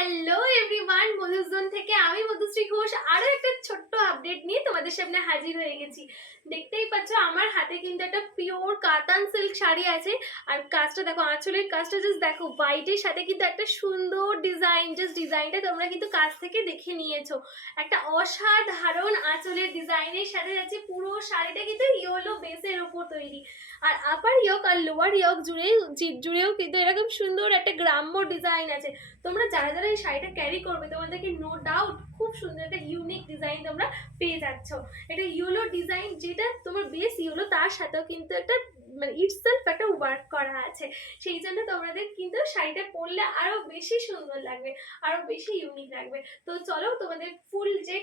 Hello everyone, মধুজোন থেকে আমি মধুশ্রী ঘোষ আরো একটা ছোট্ট আপডেট নিয়ে তোমাদের সামনে হাজির হয়ে গেছি। দেখতেই পাচ্ছ আমার হাতে কিন্তু একটা পিওর কাতান সিল্ক শাড়ি আছে। আর কাজটা দেখো, আঁচলের কাজটা জাস্ট দেখো, হোয়াইটের সাথে কিন্তু একটা সুন্দর ডিজাইন, জাস্ট ডিজাইনটা তোমরা কিন্তু কাছ থেকে দেখে নিয়েছো। একটা অসাধারণ আঁচলের ডিজাইনের সাথে যাচ্ছে। পুরো শাড়িটা কিন্তু ইয়েলো বেসের উপর তৈরি। আর আপার ইয়ক আর লোয়ার ইয়ক জুড়েও কিন্তু এরকম সুন্দর একটা গ্রাম্য ডিজাইন আছে। তোমরা যারা যারা এই শাড়িটা ক্যারি করবে তোমাদেরকে নো ডাউট খুব সুন্দর একটা ইউনিক ডিজাইন তোমরা পেয়ে যাচ্ছ। এটা ইয়েলো ডিজাইন, যেটা তোমার বেস ইয়েলো, তার সাথেও কিন্তু একটা মানে ইটসেলফ একটা ওয়ার্ক করা আছে। সেই জন্য তোমাদের কিন্তু শাড়িটা পরলে আরো বেশি সুন্দর লাগবে, আরো বেশি ইউনিক লাগবে। তো চলো তোমাদের ফুল যে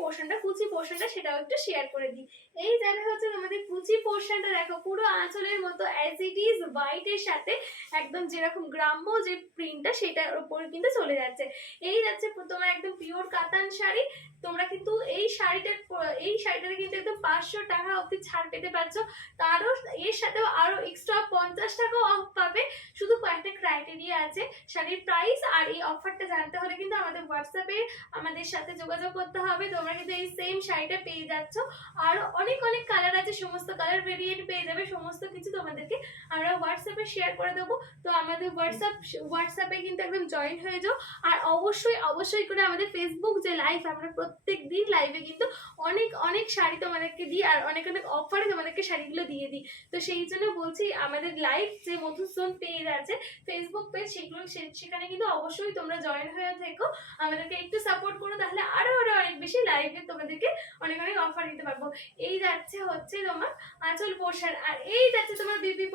পোর্শনটা, কুচি পোর্শনটা, সেটাও একটু শেয়ার করে দিই। এই জায়গা হচ্ছে তোমাদের কুচি পোর্শনটা, দেখো পুরো আঁচলের মতো অ্যাজ ইট ইজ হোয়াইটের সাথে একদম যেরকম গ্রাম্য যে প্রিন্টটা সেটার উপর কিন্তু চলে যাচ্ছে। এই যাচ্ছে তোমার একদম পিওর কাতান শাড়ি। তোমরা কিন্তু এই শাড়িটাতে কিন্তু একদম 500 টাকা অবধি ছাড় পেতে পারছো। তারও এর সাথেও আরো এক্সট্রা 50 টাকাও অফ পাবে। শুধু কয়েকটা ক্রাইটেরিয়া আছে শাড়ির প্রাইস। আর এই অফারটা জানতে হলে কিন্তু আমাদের হোয়াটসঅ্যাপে আমাদের সাথে যোগাযোগ করতে হবে। তোমরা কিন্তু এই সেম শাড়িটা পেয়ে যাচ্ছ। আর অনেক অনেক কালার আছে, সমস্ত কালার ভেরিয়েন্ট পেয়ে যাবে। সমস্ত কিছু তোমাদেরকে আমরা হোয়াটসঅ্যাপে শেয়ার করে দেবো। তো আমাদের হোয়াটসঅ্যাপে কিন্তু একদম জয়েন হয়ে যাও। আর অবশ্যই করে আমাদের ফেসবুক যে লাইভ, আমরা প্রত্যেক দিন লাইভে কিন্তু অনেক অনেক শাড়ি তোমাদেরকে দিই, আর অনেক অনেক অফারে তোমাদেরকে শাড়িগুলো দিয়ে দিই। তো সেই জন্য বলছি, আমাদের লাইভ যে মধুসোন পেজ আছে, ফেসবুক পেজ, সেখানে কিন্তু অবশ্যই তোমরা জয়েন হয়ে থেকো। আমাদেরকে একটু সাপোর্ট করো, তাহলে আরো আরো অনেক বেশি লাইভে তোমাদেরকে অনেক অনেক অফার দিতে পারবো। এই যাচ্ছে হচ্ছে তোমার আঁচল পোর্শন, আর এই যাচ্ছে তোমার বিপি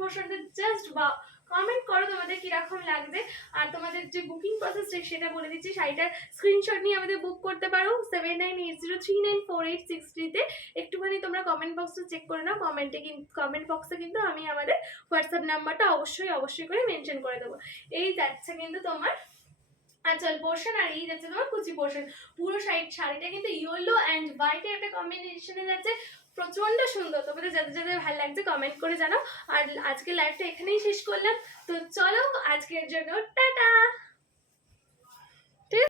পোর্শনটা জাস্ট বা কমেন্ট করো তোমাদের কিরকম লাগবে। আর তোমাদের যে বুকিং প্রসেস সেটা বলে দিচ্ছি। শাড়িটার স্ক্রিনশট নিয়ে আমাদের বুক করতে পারো 7980394863-তে। একটুখানি তোমরা কমেন্ট বক্সটা চেক করে নাও। কমেন্ট বক্সে কিন্তু আমি আমাদের হোয়াটসঅ্যাপ নাম্বারটা অবশ্যই করে মেনশন করে দেবো। এই যাচ্ছে কিন্তু তোমার আঁচল পোর্শন, আর এই যাচ্ছে তোমার কুচি পোর্শন। পুরো শাড়িটা কিন্তু ইয়েলো অ্যান্ড হোয়াইটের একটা কম্বিনেশনে যাচ্ছে। প্রচন্ড সুন্দর। তোমাদের যাদের যাদের ভালো লাগছে কমেন্ট করে জানাও। আর আজকের লাইভটা এখানেই শেষ করলাম। তো চলো আজকের জন্য টাটা।